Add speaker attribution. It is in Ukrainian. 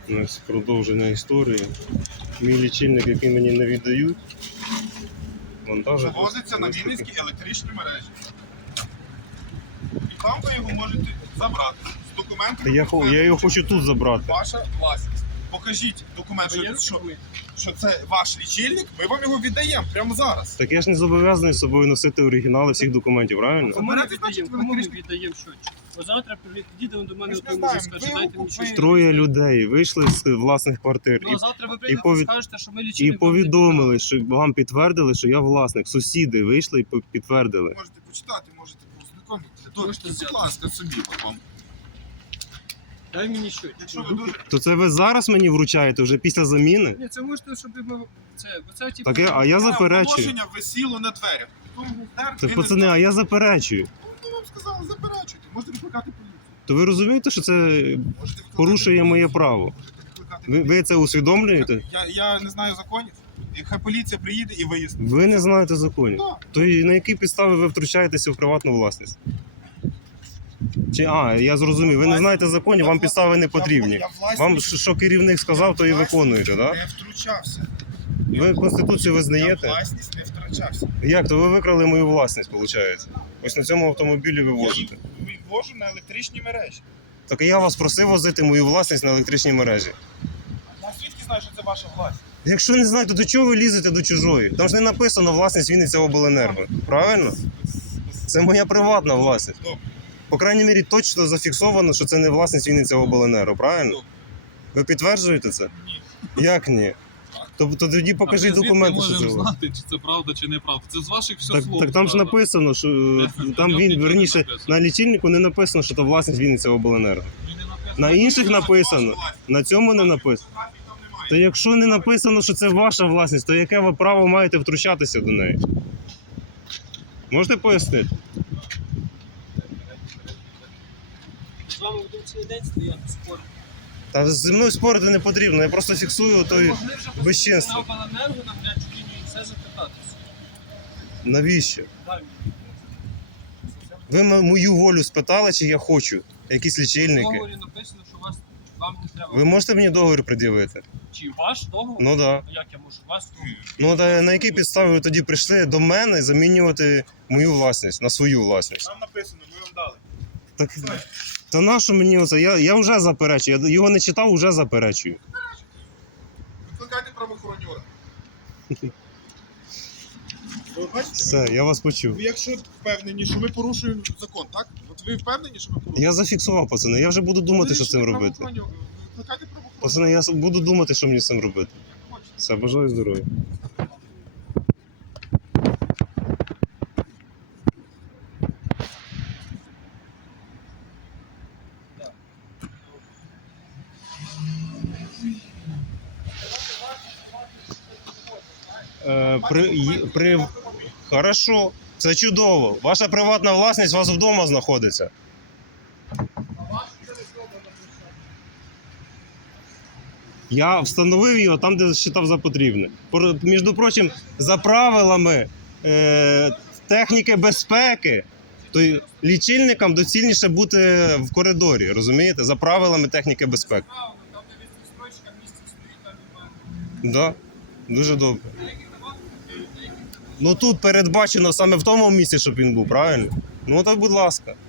Speaker 1: Ось продовження історії. Мій лічильник, який мені не віддають.
Speaker 2: Завозиться на Вінницькі електричні мережі. І там ви його можете забрати з документами.
Speaker 1: Я його хочу тут забрати.
Speaker 2: Ваша власність. Покажіть документ, що це ваш лічильник, ми вам його віддаємо прямо зараз.
Speaker 1: Так я ж не зобов'язаний з собою носити оригінали всіх документів, правильно?
Speaker 3: Кому ми віддаємо щось? Бо завтра підійдемо до мене і скаже, дайте мені щось.
Speaker 1: Троє людей вийшли з власних квартир
Speaker 3: Ну, а завтра ви прийдете і скажете, що ми лічильник...
Speaker 1: і повідомили, що вам підтвердили, що я власник. Сусіди вийшли і підтвердили.
Speaker 2: Можете почитати, можете познайомитися. Будь ласка, собі потім.
Speaker 3: Дай мені щось.
Speaker 2: Якщо ви дуже...
Speaker 1: То це ви зараз мені вручаєте, вже після заміни?
Speaker 3: Ні, це можете, щоб ми... Це типу...
Speaker 1: Так а я заперечую.
Speaker 2: Положення висіло на дверях.
Speaker 1: Так, пацани, а я заперечую.
Speaker 2: Ну, вам сказали, заперечуйте. Можете викликати поліцію.
Speaker 1: То ви розумієте, що це порушує моє право? Ви це усвідомлюєте?
Speaker 2: Я не знаю законів. І хай поліція приїде і вияснить.
Speaker 1: Ви не знаєте законів.
Speaker 2: Так.
Speaker 1: То і на які підстави ви втручаєтеся в приватну власність? Я зрозумів, ви не знаєте законів, вам підстави не потрібні. Вам що керівник сказав, то і виконуєте, так?
Speaker 2: Не втручався.
Speaker 1: Ви Конституцію
Speaker 2: Я
Speaker 1: визнаєте?
Speaker 2: власність не втручався.
Speaker 1: Як? То ви викрали мою власність, виходить? Ось на цьому автомобілі ви
Speaker 2: Я
Speaker 1: возите.
Speaker 2: їх вожу на електричні мережі.
Speaker 1: Так я вас просив возити мою власність на електричній мережі.
Speaker 2: Я звідки знаю, що це ваша власність?
Speaker 1: Якщо не знаєте, то чого ви лізете до чужої? Там ж не написано власність Вінниця обленерго. Правильно? Це моя приватна власність.
Speaker 2: Добре.
Speaker 1: По крайній мірі точно зафіксовано, що це не власність Вінниця обленерго, правильно?
Speaker 2: Добре.
Speaker 1: Ви підтверджуєте це?
Speaker 2: Ні.
Speaker 1: Як ні? Тобто тоді покажіть документи, що це
Speaker 4: можемо
Speaker 1: у вас.
Speaker 4: знати, чи це правда, чи неправда. Це з ваших все
Speaker 1: Так,
Speaker 4: слов.
Speaker 1: так там ж
Speaker 4: правда.
Speaker 1: написано, що там
Speaker 4: Нічого не
Speaker 1: верніше,
Speaker 4: написано.
Speaker 1: на лічильнику не написано, що це власність Вінниця обленерго.
Speaker 4: І не написано.
Speaker 1: На інших написано, на цьому не написано. То якщо не написано, що це ваша власність, то яке ви право маєте втручатися до неї? Можете пояснити?
Speaker 3: З вами будемо цілий день стояти спорт.
Speaker 1: Та зі мною спорити не потрібно, я просто фіксую той безчинство.
Speaker 3: На обленерго, на гарячу лінію і все запитатися.
Speaker 1: Навіщо?
Speaker 3: Дай
Speaker 1: Ви
Speaker 3: мені.
Speaker 1: мою волю спитали, чи я хочу якісь
Speaker 3: В
Speaker 1: лічильники.
Speaker 3: договорі написано, що вам не треба.
Speaker 1: Ви можете мені договір пред'явити?
Speaker 3: Чи ваш договор?
Speaker 1: Ну так.
Speaker 3: Як я можу вас договор?
Speaker 1: Ну та на якій підставі ви тоді прийшли до мене замінювати мою власність на свою власність?
Speaker 2: Там написано, ми вам дали.
Speaker 1: Так, та нащо мені оце? Я вже заперечую. Я його не читав, вже заперечую.
Speaker 2: Викликайте правоохоронні органи. Ви бачите?
Speaker 1: Все, я вас почув.
Speaker 2: Ви якщо впевнені, що ми порушуємо закон, так? От ви впевнені, що ми порушуємо?
Speaker 1: Я зафіксував, пацани. Я вже буду думати, що з цим робити.
Speaker 2: Викликайте правоохоронні
Speaker 1: Пацани, я буду думати, що мені з цим робити.
Speaker 2: органи.
Speaker 1: Все, бажаю здоров'я. Хорошо, це чудово. Ваша приватна власність у вас вдома знаходиться. Я встановив його там, де вважав за потрібне. Між прочим, за правилами техніки безпеки, то лічильникам доцільніше бути в коридорі, розумієте? За правилами техніки безпеки.
Speaker 3: Правильно, там де відстрочка в місці стоїть, там немає.
Speaker 1: Так, да, дуже добре. Ну тут передбачено саме в тому місці, щоб він був, правильно? Ну так, будь ласка.